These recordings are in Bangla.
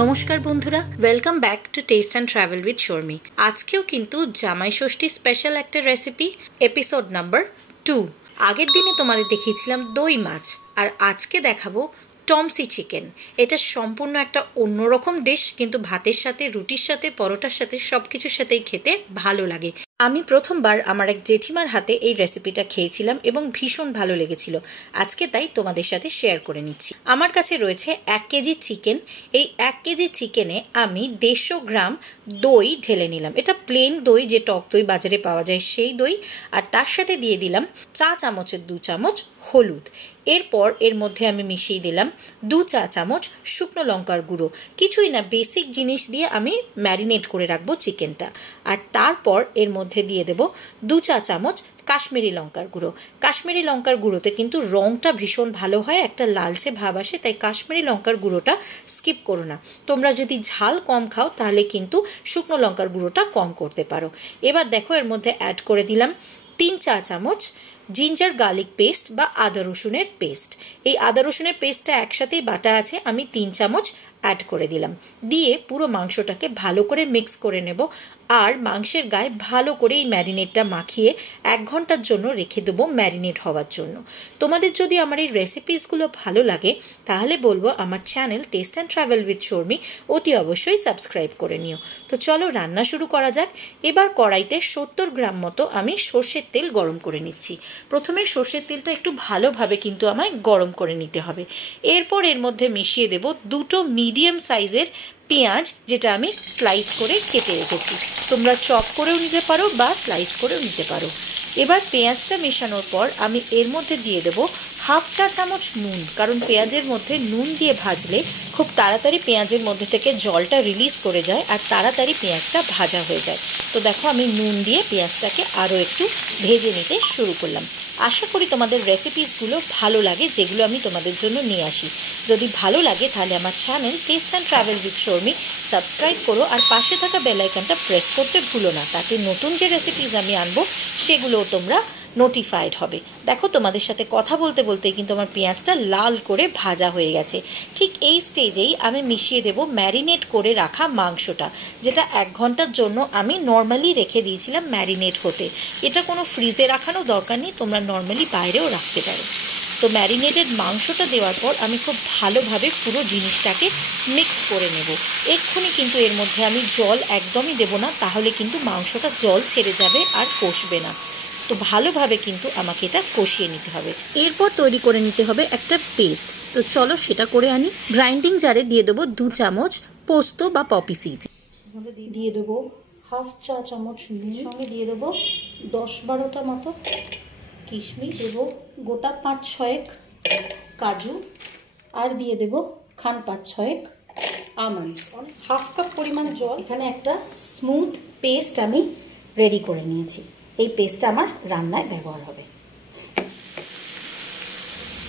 নমস্কার বন্ধুরা, welcome back to test and travel with Sharmi. আজকেও কিন্তু জামাই ষষ্ঠী স্পেশাল একটা রেসিপি, এপিসোড নাম্বার 2। আগের দিনে তোমাদের দেখিয়েছিলাম দই মাছ, আর আজকে দেখাবো টমসি চিকেন। এটা সম্পূর্ণ একটা অন্যরকম ডিশ, কিন্তু ভাতের সাথে, রুটির সাথে, পরোটার সাথে সব কিছুর সাথেই খেতে ভালো লাগে। আমি প্রথমবার আমার এক জেঠিমার হাতে এই রেসিপিটা খেয়েছিলাম এবং ভীষণ ভালো লেগেছিল। আজকে তাই তোমাদের সাথে শেয়ার করে নিচ্ছি। আমার কাছে রয়েছে 1 কেজি চিকেন। এই 1 কেজি চিকেনে আমি 150 গ্রাম দই ঢেলে নিলাম। এটা প্লেন দই, যে টক দই বাজারে পাওয়া যায় সেই দই। আর তার সাথে দিয়ে দিলাম চা চামচের 2 চামচ হলুদ। এরপর এর মধ্যে আমি মিশিয়ে দিলাম 2 চা চামচ শুকনো লঙ্কার গুঁড়ো। কিছুই না, বেসিক জিনিস দিয়ে আমি ম্যারিনেট করে রাখবো চিকেনটা। আর তারপর এর মধ্যে দিয়ে দেব 2 চা চামচ কাশ্মীরি লঙ্কার গুঁড়ো। কাশ্মীরি লঙ্কার গুঁড়োতে কিন্তু রঙটা ভীষণ ভালো হয়, একটা লালচে ভাব আসে, তাই কাশ্মীরি লঙ্কার গুঁড়োটা স্কিপ করো না। তোমরা যদি ঝাল কম খাও তাহলে কিন্তু শুকনো লঙ্কার গুঁড়োটা কম করতে পারো। এবার দেখো এর মধ্যে অ্যাড করে দিলাম 3 চা চামচ জিঞ্জার গার্লিক পেস্ট বা আদা রসুনের পেস্ট। এই আদা রসুনের পেস্টটা একসাথেই বাটা আছে, আমি 3 চামচ অ্যাড করে দিলাম। দিয়ে পুরো মাংসটাকে ভালো করে মিক্স করে নেব। আর মাংসের গায়ে ভালো করে এই ম্যারিনেটটা মাখিয়ে 1 ঘন্টার জন্য রেখে দেবো ম্যারিনেট হওয়ার জন্য। তোমাদের যদি আমার এই রেসিপিসগুলো ভালো লাগে তাহলে বলবো আমার channel test and travel with Sharmi অতি অবশ্যই সাবস্ক্রাইব করে নিও। তো চলো রান্না শুরু করা যাক। এবার কড়াইতে 70 গ্রাম মতো আমি সর্ষের তেল গরম করে নিচ্ছি। প্রথমে সর্ষের তেলটা একটু ভালোভাবে কিন্তু আমায় গরম করে নিতে হবে। এরপর এর মধ্যে মিশিয়ে দেব 2টো মিডিয়াম সাইজের পেঁয়াজ, যেটা আমি স্লাইস করে কেটে রেখেছি। তোমরা চপ করেও নিতে পারো বা স্লাইস করেও নিতে পারো। এবার পেঁয়াজটা মেশানোর পর আমি এর মধ্যে দিয়ে দেব 1/2 চা চামচ নুন, কারণ পেঁয়াজের মধ্যে নুন দিয়ে ভাজলে খুব তাড়াতাড়ি পেঁয়াজের মধ্যে থেকে জলটা রিলিজ করে যায় আর তাড়াতাড়ি পেঁয়াজটা ভাজা হয়ে যায়। তো দেখো আমি নুন দিয়ে পেঁয়াজটাকে আরও একটু ভেজে নিতে শুরু করলাম। আশা করি তোমাদের রেসিপিসগুলো ভালো লাগে যেগুলো আমি তোমাদের জন্য নিয়ে আসি। যদি ভালো লাগে তাহলে আমার channel test and travel with Sharmi subscribe করো, আর পাশে থাকা বেল আইকনটা প্রেস করতে ভুলো না, তাতে নতুন যে রেসিপিস আমি আনবো সেগুলোও তোমরা নোটিফাইড হবে। দেখো তোমাদের সাথে কথা বলতে বলতে কিন্তু আমার পেঁয়াজটা লাল করে ভাজা হয়ে গেছে। ঠিক এই স্টেজেই আমি মিশিয়ে দেব ম্যারিনেট করে রাখা মাংসটা, যেটা 1 ঘন্টার জন্য আমি নর্মালি রেখে দিয়েছিলাম ম্যারিনেট হতে। এটা কোনো ফ্রিজে রাখানো দরকার নেই, তোমরা নর্মালি বাইরেও রাখতে পারো। তো ম্যারিনেটেড মাংসটা দেওয়ার পর আমি খুব ভালোভাবে পুরো জিনিসটাকে মিক্স করে নেব। এক্ষুনি কিন্তু এর মধ্যে আমি জল একদমই দেব না, তাহলে কিন্তু মাংসটা জল ছেড়ে যাবে আর কষবে না। তো ভালোভাবে কিন্তু আমাকে এটা কষিয়ে নিতে হবে। এরপর তৈরি করে নিতে হবে একটা পেস্ট। তো চলো সেটা করে আনি। গ্রাইন্ডিং জারে দিয়ে দেবো 2 চামচ পোস্ত বা পপি সিড, দিয়ে দেবো 1/2 চা চামচ নুন, সঙ্গে দিয়ে দেবো 10-12টা মতো কিশমিশ, দেবো গোটা 5-6 কাজু, আর দিয়ে দেবো 5-6 আমন্ড। 1/2 কাপ পরিমাণ জল। এখানে একটা স্মুথ পেস্ট আমি রেডি করে নিয়েছি। এই পেস্টটা আমার রান্নায় ব্যবহার হবে।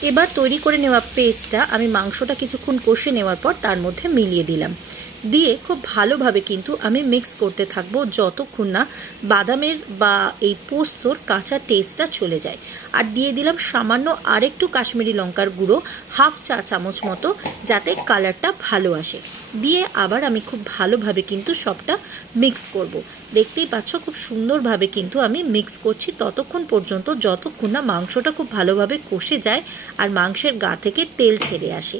এবার তৈরি করে নেওয়া পেস্টটা আমি মাংসটা কিছুক্ষণ কষে নেওয়ার পর তার মধ্যে মিলিয়ে দিলাম। দিয়ে খুব ভালোভাবে কিন্তু আমি মিক্স করতে থাকবো যতক্ষণ না বাদামের বা এই পোস্তর কাঁচা টেস্টটা চলে যায়। আর দিয়ে দিলাম সামান্য আরেকটু কাশ্মীরি লঙ্কার গুঁড়ো, 1/2 চা চামচ মতো, যাতে কালারটা ভালো আসে। দিয়ে আবার আমি খুব ভালোভাবে কিন্তু সবটা মিক্স করব। দেখতেই পাচ্ছ খুব সুন্দরভাবে কিন্তু আমি মিক্স করছি ততক্ষণ পর্যন্ত যতক্ষণ না মাংসটা খুব ভালোভাবে কষে যায় আর মাংসের গা থেকে তেল ছেড়ে আসে।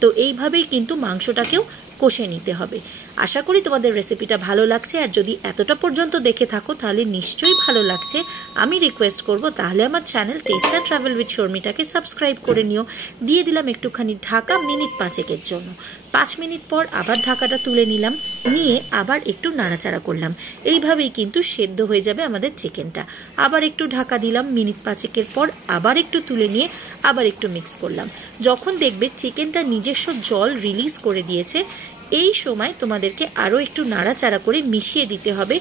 তো এইভাবেই কিন্তু মাংসটাকেও কষে নিতে হবে। আশা করি তোমাদের রেসিপিটা ভালো লাগছে, আর যদি এতটা পর্যন্ত দেখে থাকো তাহলে নিশ্চয়ই ভালো লাগছে। আমি রিকোয়েস্ট করব তাহলে আমার channel test and travel with শর্মিটাকে সাবস্ক্রাইব করে নিও। দিয়ে দিলাম একটুখানি ঢাকা মিনিট 5 জন্য। 5 মিনিট পর আবার ঢাকাটা তুলে নিলাম, নিয়ে আবার একটু নাড়াচাড়া করলাম। এইভাবেই কিন্তু সেদ্ধ হয়ে যাবে আমাদের চিকেনটা। আবার একটু ঢাকা দিলাম, মিনিট 5 পর আবার একটু তুলে নিয়ে আবার একটু মিক্স করলাম। যখন দেখবে চিকেনটা নিজস্ব জল রিলিজ করে দিয়েছে, এই সময় তোমাদেরকে আরও একটু নাড়াচাড়া করে মিশিয়ে দিতে হবে।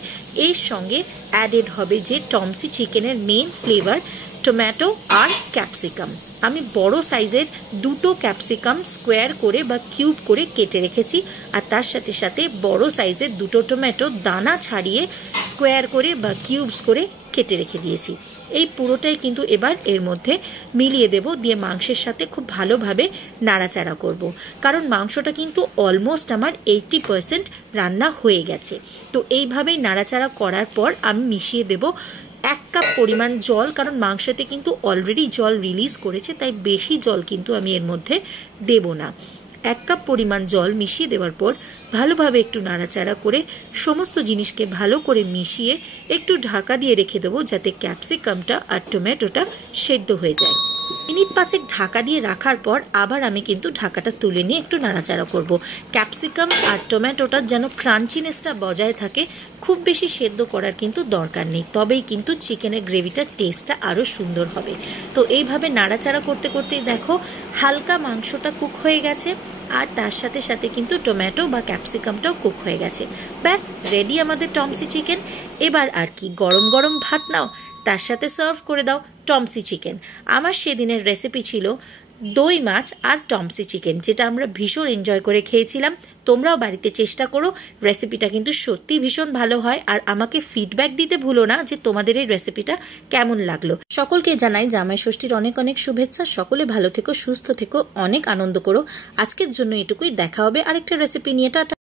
এর সঙ্গে অ্যাডেড হবে যে টমসি চিকেনের মেন ফ্লেভার, টমেটো আর ক্যাপসিকাম। আমি বড় সাইজের 2টো ক্যাপসিকাম স্কোয়ার করে বা কিউব করে কেটে রেখেছি, আর তার সাথে সাথে বড় সাইজের 2টো টমেটো দানা ছাড়িয়ে স্কোয়ার করে বা কিউবস করে কেটে রেখে দিয়েছি। এই পুরোটাই কিন্তু এবার এর মধ্যে মিলিয়ে দেব, দিয়ে মাংসের সাথে খুব ভালোভাবে নাড়াচাড়া করব। কারণ মাংসটা কিন্তু অলমোস্ট আমার 80% রান্না হয়ে গেছে। তো এইভাবেই নাড়াচাড়া করার পর আমি মিশিয়ে দেব 1 কাপ পরিমাণ জল, কারণ মাংসতে কিন্তু অলরেডি জল রিলিজ করেছে, তাই বেশি জল কিন্তু আমি এর মধ্যে দেব না। 1 কাপ পরিমাণ জল মিশিয়ে দেওয়ার পর ভালোভাবে একটু নাড়াচাড়া করে সমস্ত জিনিসকে ভালো করে মিশিয়ে একটু ঢাকা দিয়ে রেখে দেবো, যাতে ক্যাপসিকামটা আর টমেটোটা সেদ্ধ হয়ে যায়। মিনিট 5 ঢাকা দিয়ে রাখার পর আবার আমি কিন্তু ঢাকাটা তুলে নিয়ে একটু নাড়াচাড়া করব। ক্যাপসিকাম আর টমেটোটার যেন ক্রাঞ্চিনেসটা বজায় থাকে, খুব বেশি সেদ্ধ করার কিন্তু দরকার নেই, তবেই কিন্তু চিকেনের গ্রেভিটার টেস্টটা আরও সুন্দর হবে। তো এইভাবে নাড়াচাড়া করতে করতেই দেখো হালকা মাংসটা কুক হয়ে গেছে, আর তার সাথে সাথে কিন্তু টমেটো বা ক্যাপসিকামটাও কুক হয়ে গেছে। ব্যাস রেডি আমাদের টমসি চিকেন। এবার আর কি, গরম গরম ভাত নাও, তার সাথে সার্ভ করে দাও টমসি চিকেন। আমার সেদিনের রেসিপি ছিল দই মাছ আর টমসি চিকেন, যেটা আমরা ভীষণ এনজয় করে খেয়েছিলাম। তোমরাও বাড়িতে চেষ্টা করো, রেসিপিটা কিন্তু সত্যি ভীষণ ভালো হয়। আর আমাকে ফিডব্যাক দিতে ভুলো না যে তোমাদের এই রেসিপিটা কেমন লাগলো। সকলকে জানাই জামাই ষষ্ঠীর অনেক অনেক শুভেচ্ছা। সকলে ভালো থেকো, সুস্থ থেকো, অনেক আনন্দ করো। আজকের জন্য এটুকুই, দেখা হবে আরেকটা রেসিপি নিয়ে। টাটা।